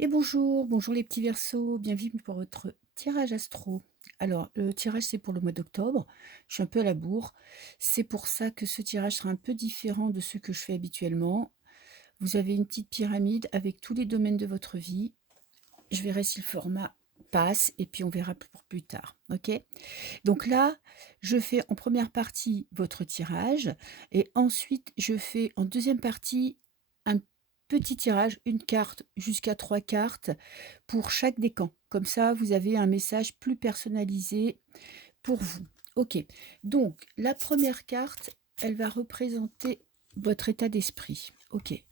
Et bonjour, bonjour les petits Verseaux, bienvenue pour votre tirage astro. Alors, le tirage, c'est pour le mois d'octobre. Je suis un peu à la bourre. C'est pour ça que ce tirage sera un peu différent de ce que je fais habituellement. Vous avez une petite pyramide avec tous les domaines de votre vie. Je verrai si le format passe et puis on verra pour plus tard. Ok? Donc là, je fais en première partie votre tirage et ensuite je fais en deuxième partie un petit tirage, une carte jusqu'à 3 cartes pour chaque décan. Comme ça, vous avez un message plus personnalisé pour vous. Ok, donc la première carte, elle va représenter votre état d'esprit. Ok,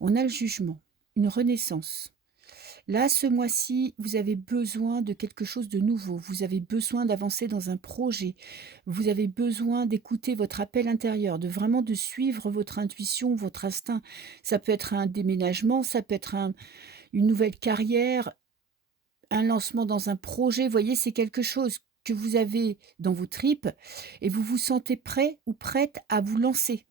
on a le jugement, une renaissance. Là, ce mois-ci, vous avez besoin de quelque chose de nouveau. Vous avez besoin d'avancer dans un projet. Vous avez besoin d'écouter votre appel intérieur, de vraiment de suivre votre intuition, votre instinct. Ça peut être un déménagement, ça peut être une nouvelle carrière, un lancement dans un projet. Vous voyez, c'est quelque chose que vous avez dans vos tripes et vous vous sentez prêt ou prête à vous lancer,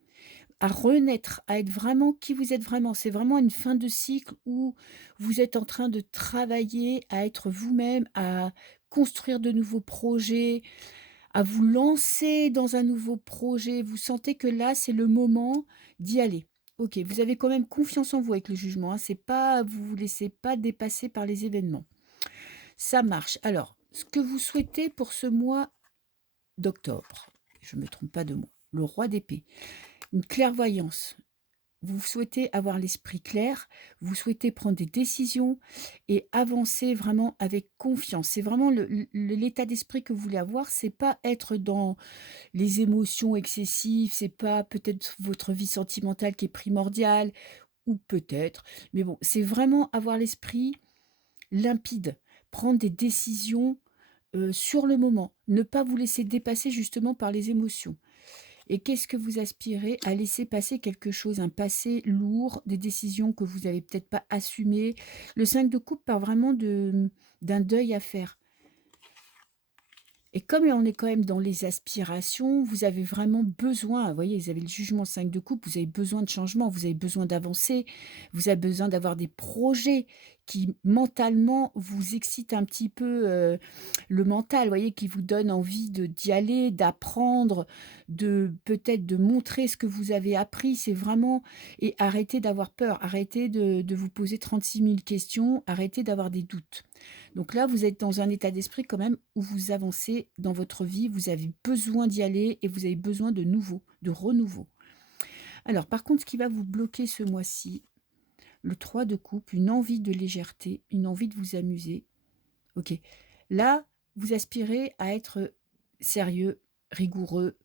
à renaître, à être vraiment qui vous êtes vraiment. C'est vraiment une fin de cycle où vous êtes en train de travailler à être vous-même, à construire de nouveaux projets, à vous lancer dans un nouveau projet. Vous sentez que là, c'est le moment d'y aller. OK, vous avez quand même confiance en vous avec le jugement, hein. C'est pas vous vous laissez pas dépasser par les événements. Ça marche. Alors, ce que vous souhaitez pour ce mois d'octobre, je ne me trompe pas de mois, le roi d'épée, une clairvoyance. Vous souhaitez avoir l'esprit clair, vous souhaitez prendre des décisions et avancer vraiment avec confiance. C'est vraiment l'état d'esprit que vous voulez avoir, c'est pas être dans les émotions excessives, c'est pas peut-être votre vie sentimentale qui est primordiale, ou peut-être, mais bon, c'est vraiment avoir l'esprit limpide, prendre des décisions sur le moment, ne pas vous laisser dépasser justement par les émotions. Et qu'est-ce que vous aspirez à laisser passer quelque chose, un passé lourd, des décisions que vous n'avez peut-être pas assumées. Le 5 de coupe part vraiment d'un deuil à faire. Et comme on est quand même dans les aspirations, vous avez vraiment besoin, vous voyez, vous avez le jugement 5 de coupe, vous avez besoin de changement, vous avez besoin d'avancer, vous avez besoin d'avoir des projets qui mentalement vous excitent un petit peu le mental, vous voyez, qui vous donne envie d'y aller, d'apprendre, de peut-être de montrer ce que vous avez appris. C'est vraiment, et arrêtez d'avoir peur, arrêtez de vous poser 36 000 questions, arrêtez d'avoir des doutes. Donc là, vous êtes dans un état d'esprit quand même où vous avancez dans votre vie, vous avez besoin d'y aller et vous avez besoin de nouveau, de renouveau. Alors par contre, ce qui va vous bloquer ce mois-ci, le 3 de coupe, une envie de légèreté, une envie de vous amuser. OK. Là, vous aspirez à être sérieux, rigoureux,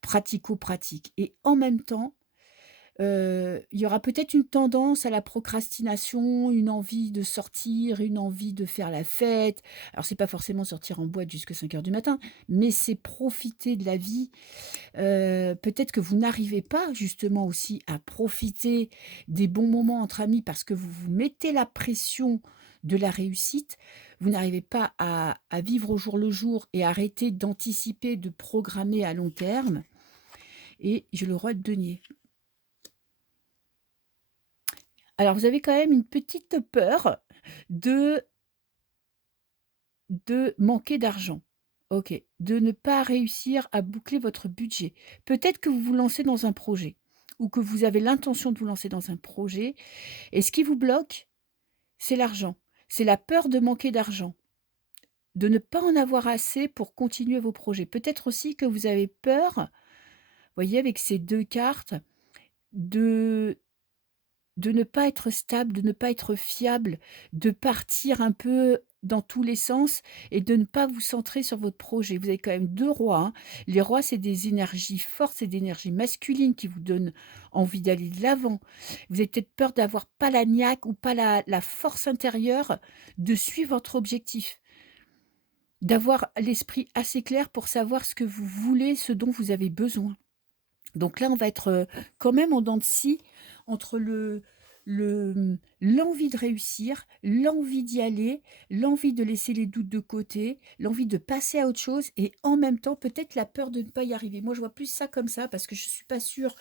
pratico-pratique et en même temps, il y aura peut-être une tendance à la procrastination, une envie de sortir, une envie de faire la fête. Alors c'est pas forcément sortir en boîte jusqu'à 5 heures du matin, mais c'est profiter de la vie. Peut-être que vous n'arrivez pas justement aussi à profiter des bons moments entre amis parce que vous vous mettez la pression de la réussite. Vous n'arrivez pas à vivre au jour le jour et arrêter d'anticiper, de programmer à long terme. Et j'ai le roi de denier. Alors, vous avez quand même une petite peur de manquer d'argent. OK. De ne pas réussir à boucler votre budget. Peut-être que vous vous lancez dans un projet ou que vous avez l'intention de vous lancer dans un projet et ce qui vous bloque, c'est l'argent. C'est la peur de manquer d'argent, de ne pas en avoir assez pour continuer vos projets. Peut-être aussi que vous avez peur, vous voyez, avec ces 2 cartes, de ne pas être stable, de ne pas être fiable, de partir un peu dans tous les sens et de ne pas vous centrer sur votre projet. Vous avez quand même 2 rois, hein. Les rois, c'est des énergies fortes, c'est des énergies masculines qui vous donnent envie d'aller de l'avant. Vous avez peut-être peur d'avoir pas la niaque ou pas la force intérieure de suivre votre objectif, d'avoir l'esprit assez clair pour savoir ce que vous voulez, ce dont vous avez besoin. Donc là, on va être, quand même en dents de scie entre l'envie de réussir, l'envie d'y aller, l'envie de laisser les doutes de côté, l'envie de passer à autre chose et en même temps, peut-être la peur de ne pas y arriver. Moi, je vois plus ça comme ça parce que je ne suis pas sûre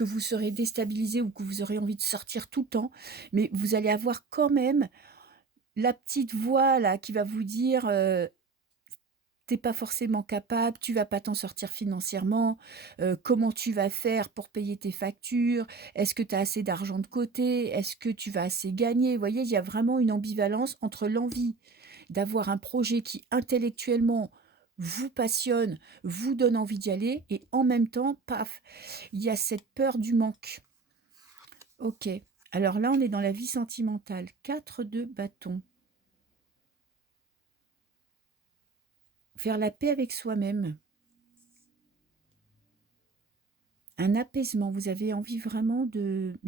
que vous serez déstabilisé ou que vous aurez envie de sortir tout le temps, mais vous allez avoir quand même la petite voix là qui va vous dire, tu pas forcément capable, tu vas pas t'en sortir financièrement, comment tu vas faire pour payer tes factures? Est-ce que tu as assez d'argent de côté? Est-ce que tu vas assez gagner? Vous voyez, il y a vraiment une ambivalence entre l'envie d'avoir un projet qui intellectuellement vous passionne, vous donne envie d'y aller et en même temps, paf, il y a cette peur du manque. OK. Alors là, on est dans la vie sentimentale. 4 de bâton. Faire la paix avec soi-même. Un apaisement. Vous avez envie vraiment de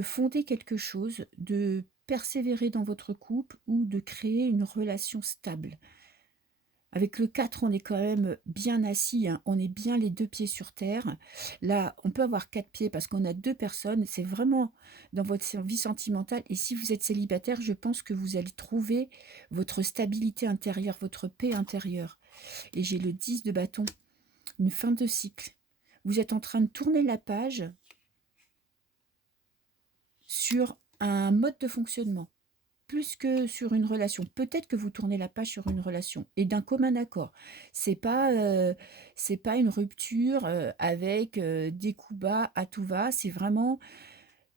fonder quelque chose, de persévérer dans votre couple ou de créer une relation stable. Avec le 4, on est quand même bien assis, hein, on est bien les 2 pieds sur terre. Là, on peut avoir 4 pieds parce qu'on a 2 personnes, c'est vraiment dans votre vie sentimentale et si vous êtes célibataire, je pense que vous allez trouver votre stabilité intérieure, votre paix intérieure. Et j'ai le 10 de bâton, une fin de cycle. Vous êtes en train de tourner la page sur un mode de fonctionnement. Plus que sur une relation. Peut-être que vous tournez la page sur une relation et d'un commun accord. C'est pas une rupture, avec, des coups bas à tout va. C'est vraiment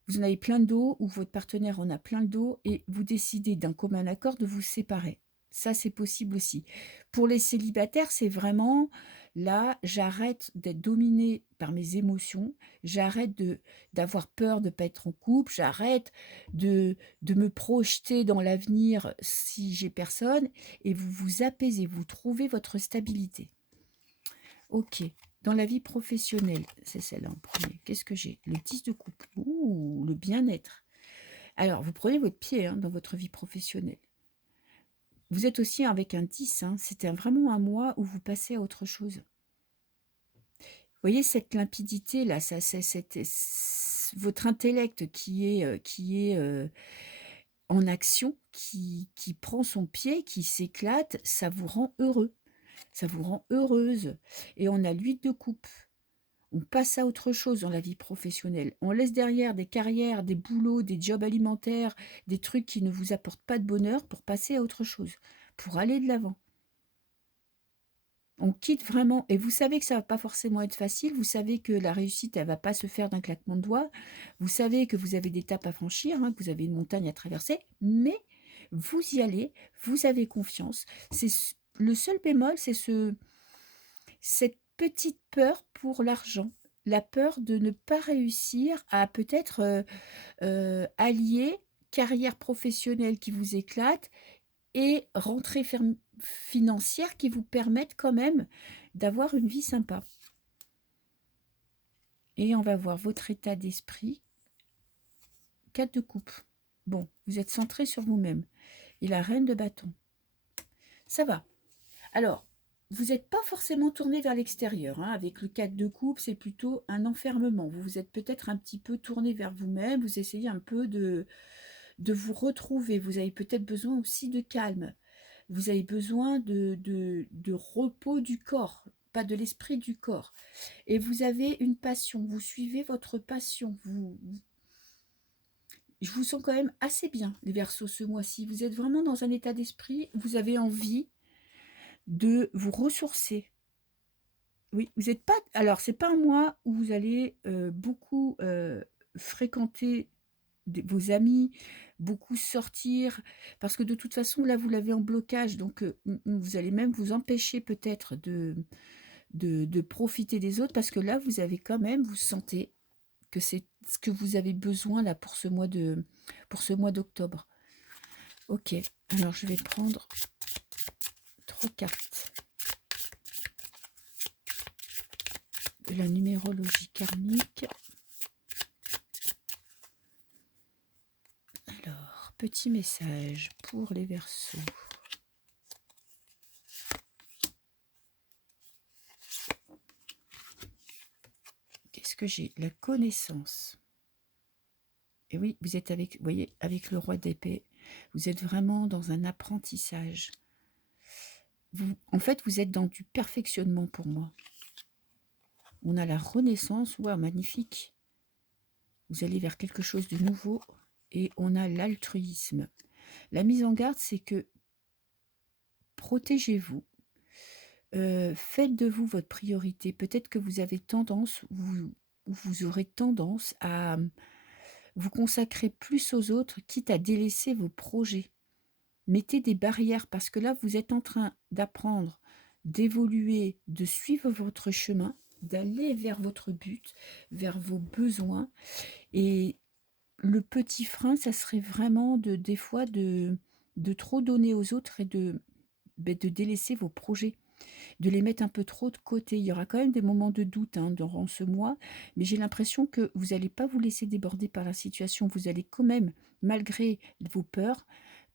vous en avez plein le dos ou votre partenaire en a plein le dos et vous décidez d'un commun accord de vous séparer. Ça, c'est possible aussi. Pour les célibataires, c'est vraiment là, j'arrête d'être dominée par mes émotions, j'arrête d'avoir peur de ne pas être en couple, j'arrête de me projeter dans l'avenir si j'ai personne et vous vous apaisez, vous trouvez votre stabilité. OK. Dans la vie professionnelle, c'est celle-là en premier. Qu'est-ce que j'ai? Le 10 de coupe. Ouh, le bien-être. Alors, vous prenez votre pied hein, dans votre vie professionnelle. Vous êtes aussi avec un 10. Hein, c'était vraiment un mois où vous passez à autre chose. Vous voyez cette limpidité là, ça, c'est votre intellect qui est en action, qui prend son pied, qui s'éclate, ça vous rend heureux, ça vous rend heureuse. Et on a l'huile de coupe. On passe à autre chose dans la vie professionnelle. On laisse derrière des carrières, des boulots, des jobs alimentaires, des trucs qui ne vous apportent pas de bonheur pour passer à autre chose, pour aller de l'avant. On quitte vraiment et vous savez que ça va pas forcément être facile, vous savez que la réussite, elle va pas se faire d'un claquement de doigts, vous savez que vous avez des étapes à franchir, hein, que vous avez une montagne à traverser, mais vous y allez, vous avez confiance. Le seul bémol, c'est cette petite peur pour l'argent, la peur de ne pas réussir à peut-être, allier carrière professionnelle qui vous éclate et rentrée financière qui vous permettent quand même d'avoir une vie sympa. Et on va voir votre état d'esprit. 4 de coupe. Bon, vous êtes centré sur vous-même. Et la reine de bâton. Ça va. Alors, vous n'êtes pas forcément tourné vers l'extérieur. Hein. Avec le 4 de coupe, c'est plutôt un enfermement. Vous vous êtes peut-être un petit peu tourné vers vous-même. Vous essayez un peu de vous retrouver. Vous avez peut-être besoin aussi de calme. Vous avez besoin de repos du corps, pas de l'esprit, du corps. Et vous avez une passion. Vous suivez votre passion. Je vous sens quand même assez bien, les Verseaux, ce mois-ci. Vous êtes vraiment dans un état d'esprit. Vous avez envie de vous ressourcer. Oui, vous n'êtes pas. Alors, c'est pas un mois où vous allez beaucoup fréquenter vos amis, beaucoup sortir, parce que de toute façon, là, vous l'avez en blocage, donc vous allez même vous empêcher peut-être de profiter des autres, parce que là, vous avez quand même, vous sentez que c'est ce que vous avez besoin là pour ce mois d'octobre. Ok, alors je vais prendre 3 cartes de la numérologie karmique. Alors, petit message pour les Verseaux. Qu'est-ce que j'ai? La connaissance. Et oui, vous êtes avec, vous voyez, avec le roi d'épée, vous êtes vraiment dans un apprentissage. En fait, vous êtes dans du perfectionnement pour moi. On a la renaissance, waouh, magnifique. Vous allez vers quelque chose de nouveau et on a l'altruisme. La mise en garde, c'est que protégez-vous, faites de vous votre priorité. Peut-être que vous avez tendance, vous aurez tendance à vous consacrer plus aux autres, quitte à délaisser vos projets. Mettez des barrières parce que là, vous êtes en train d'apprendre, d'évoluer, de suivre votre chemin, d'aller vers votre but, vers vos besoins. Et le petit frein, ça serait vraiment des fois de trop donner aux autres et de délaisser vos projets, de les mettre un peu trop de côté. Il y aura quand même des moments de doute hein, durant ce mois, mais j'ai l'impression que vous n'allez pas vous laisser déborder par la situation. Vous allez quand même, malgré vos peurs,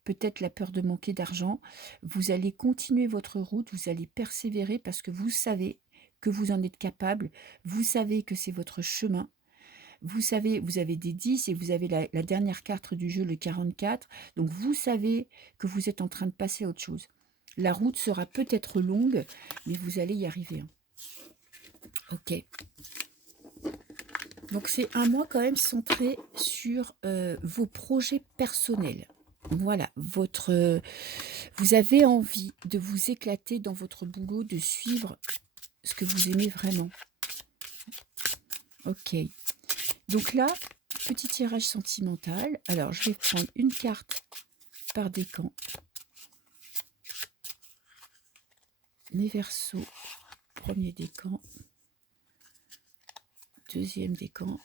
peut-être la peur de manquer d'argent, vous allez continuer votre route, vous allez persévérer parce que vous savez que vous en êtes capable, vous savez que c'est votre chemin. Vous savez, vous avez des 10 et vous avez la dernière carte du jeu, le 44. Donc, vous savez que vous êtes en train de passer à autre chose. La route sera peut-être longue, mais vous allez y arriver. Hein. Ok. Donc, c'est un mois quand même centré sur vos projets personnels. Voilà, vous avez envie de vous éclater dans votre boulot, de suivre ce que vous aimez vraiment. Ok. Donc là, petit tirage sentimental. Alors, je vais prendre une carte par décan. Les Verseaux, premier décan. Deuxième décan.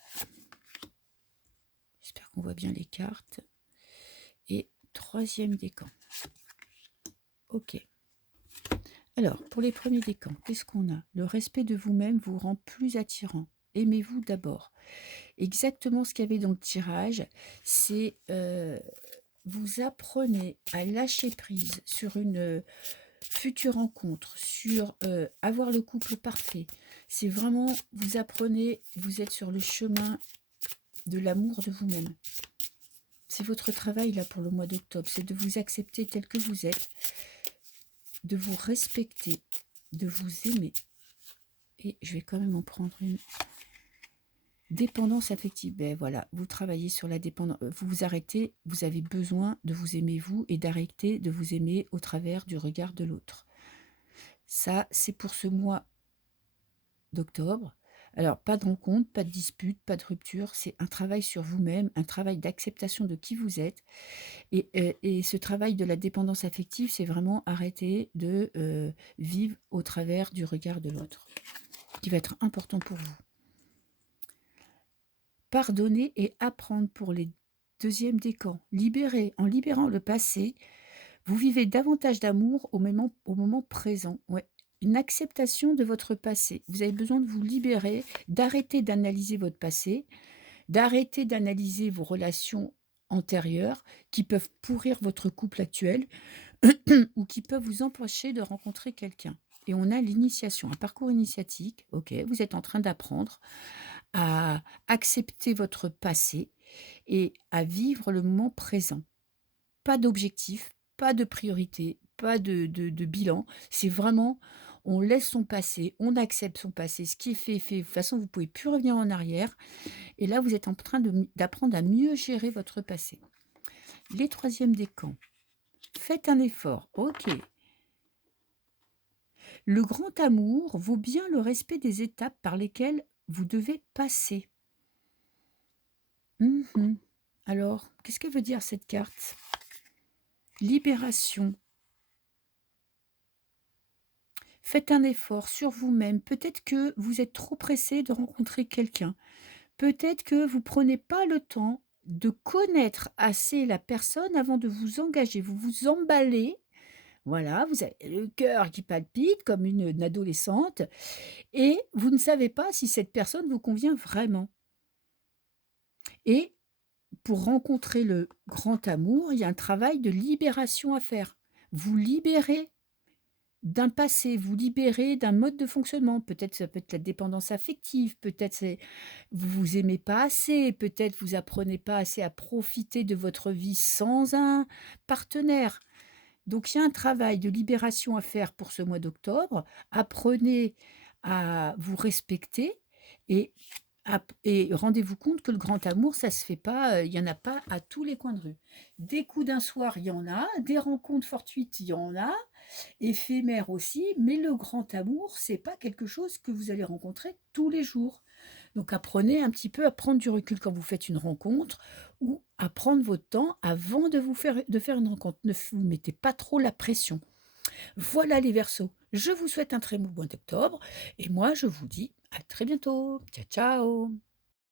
J'espère qu'on voit bien les cartes. Et troisième décan. Ok. Alors, pour les premiers décans, qu'est-ce qu'on a? Le respect de vous-même vous rend plus attirant. Aimez-vous d'abord. Exactement ce qu'il y avait dans le tirage, c'est vous apprenez à lâcher prise sur une future rencontre, sur avoir le couple parfait. C'est vraiment, vous apprenez, vous êtes sur le chemin de l'amour de vous-même. C'est votre travail là pour le mois d'octobre, c'est de vous accepter tel que vous êtes, de vous respecter, de vous aimer. Et je vais quand même en prendre une. Dépendance affective, ben voilà, vous travaillez sur la dépendance, vous vous arrêtez, vous avez besoin de vous aimer vous et d'arrêter de vous aimer au travers du regard de l'autre. Ça, c'est pour ce mois d'octobre. Alors, pas de rencontre, pas de dispute, pas de rupture, c'est un travail sur vous-même, un travail d'acceptation de qui vous êtes. Et ce travail de la dépendance affective, c'est vraiment arrêter de vivre au travers du regard de l'autre, qui va être important pour vous. Pardonner et apprendre pour les deuxièmes décans. Libérer, en libérant le passé, vous vivez davantage d'amour au moment présent. Ouais. Une acceptation de votre passé. Vous avez besoin de vous libérer, d'arrêter d'analyser votre passé, d'arrêter d'analyser vos relations antérieures qui peuvent pourrir votre couple actuel ou qui peuvent vous empêcher de rencontrer quelqu'un. Et on a l'initiation, un parcours initiatique. Ok, vous êtes en train d'apprendre à accepter votre passé et à vivre le moment présent. Pas d'objectif, pas de priorité, pas de bilan. C'est vraiment, on laisse son passé, on accepte son passé. Ce qui est fait, est fait. De toute façon, vous ne pouvez plus revenir en arrière. Et là, vous êtes en train d'apprendre à mieux gérer votre passé. Les troisièmes décans. Faites un effort. Ok. Le grand amour vaut bien le respect des étapes par lesquelles vous devez passer. Alors, qu'est-ce que veut dire cette carte? Libération. Faites un effort sur vous-même. Peut-être que vous êtes trop pressé de rencontrer quelqu'un. Peut-être que vous ne prenez pas le temps de connaître assez la personne avant de vous engager. Vous vous emballez. Voilà, vous avez le cœur qui palpite comme une adolescente et vous ne savez pas si cette personne vous convient vraiment. Et pour rencontrer le grand amour, il y a un travail de libération à faire. Vous libérez d'un passé, vous libérez d'un mode de fonctionnement. Peut-être ça peut être la dépendance affective, peut-être c'est vous vous aimez pas assez, peut-être vous apprenez pas assez à profiter de votre vie sans un partenaire. Donc il y a un travail de libération à faire pour ce mois d'octobre. Apprenez à vous respecter et et rendez-vous compte que le grand amour, ça se fait pas, il y en a pas à tous les coins de rue. Des coups d'un soir, il y en a, des rencontres fortuites, il y en a, éphémères aussi, mais le grand amour, c'est pas quelque chose que vous allez rencontrer tous les jours. Donc apprenez un petit peu à prendre du recul quand vous faites une rencontre ou à prendre votre temps avant de faire une rencontre. Ne vous mettez pas trop la pression. Voilà les Verseaux, je vous souhaite un très beau mois d'octobre et moi je vous dis à très bientôt. Ciao, ciao.